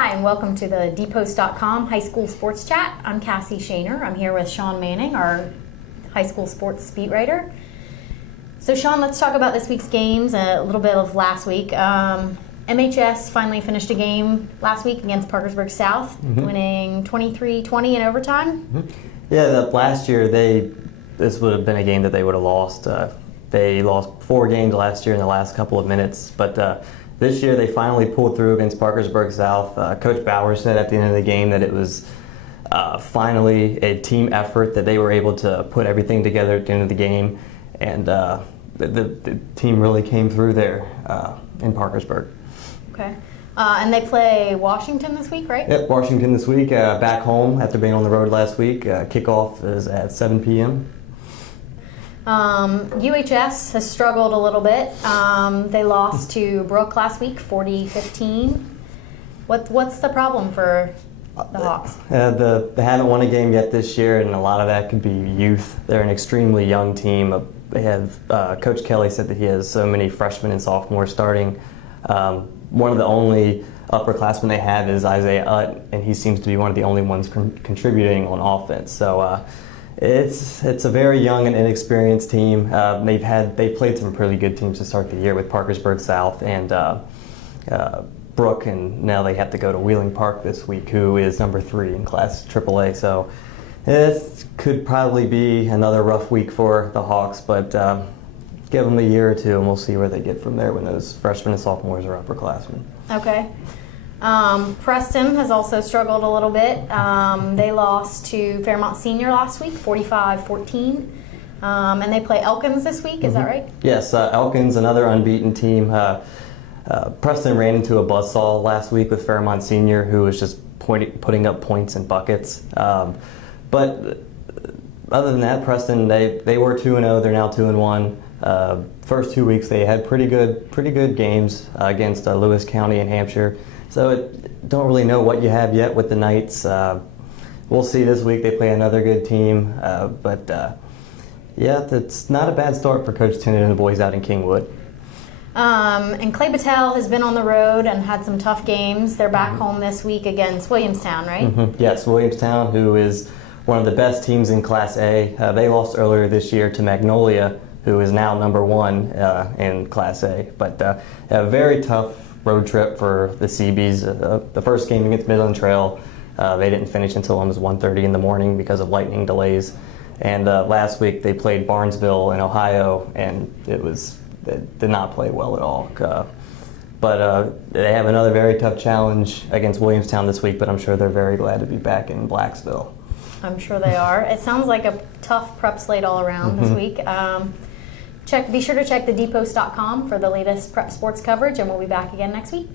Hi, and welcome to the dpost.com High School Sports Chat. I'm Cassie Shaner. I'm here with Sean Manning, our high school sports beat writer. So Sean, let's talk about this week's games, a little bit of last week. MHS finally finished a game last week against Parkersburg South, winning 23-20 in overtime. Yeah, last year this would have been a game that they would have lost. They lost 4 games last year in the last couple of minutes, but this year they finally pulled through against Parkersburg South. Coach Bauer said at the end of the game that it was finally a team effort, that they were able to put everything together at the end of the game, and the team really came through there in Parkersburg. Okay. And they play Washington this week, right? Yep, Washington this week, back home after being on the road last week. Kickoff is at 7 p.m. UHS has struggled a little bit. They lost to Brook last week, 40-15. What's the problem for the Hawks? They haven't won a game yet this year, and a lot of that could be youth. They're an extremely young team. They have Coach Kelly said that he has so many freshmen and sophomores starting. One of the only upperclassmen they have is Isaiah Utt, and he seems to be one of the only ones contributing on offense. So it's a very young and inexperienced team. They played some pretty good teams to start the year with Parkersburg South and Brook, and now they have to go to Wheeling Park this week, who is number 3 in Class AAA. So it could probably be another rough week for the Hawks, but give them a year or two, and we'll see where they get from there when those freshmen and sophomores are upperclassmen. Okay. Preston has also struggled a little bit. They lost to Fairmont Senior last week, 45-14. And they play Elkins this week, is that right? Yes, Elkins, another unbeaten team. Preston ran into a buzzsaw last week with Fairmont Senior, who was just putting up points and buckets. But other than that, Preston, they were 2-0, they're now 2-1. First 2 weeks they had pretty good games against Lewis County and Hampshire. So don't really know what you have yet with the Knights. We'll see this week. They play another good team. Yeah, it's not a bad start for Coach Tennant and the boys out in Kingwood. And Clay-Battelle has been on the road and had some tough games. They're back home this week against Williamstown, right? Yes, Williamstown, who is one of the best teams in Class A. They lost earlier this year to Magnolia, who is now number 1 in Class A. But a very tough road trip for the Seabees. The first game against Midland Trail, they didn't finish until almost 1:30 in the morning because of lightning delays. And last week they played Barnesville in Ohio, and they did not play well at all. But they have another very tough challenge against Williamstown this week, but I'm sure they're very glad to be back in Blacksville. I'm sure they are. It sounds like a tough prep slate all around this week. Be sure to check the dpost.com for the latest prep sports coverage, and we'll be back again next week.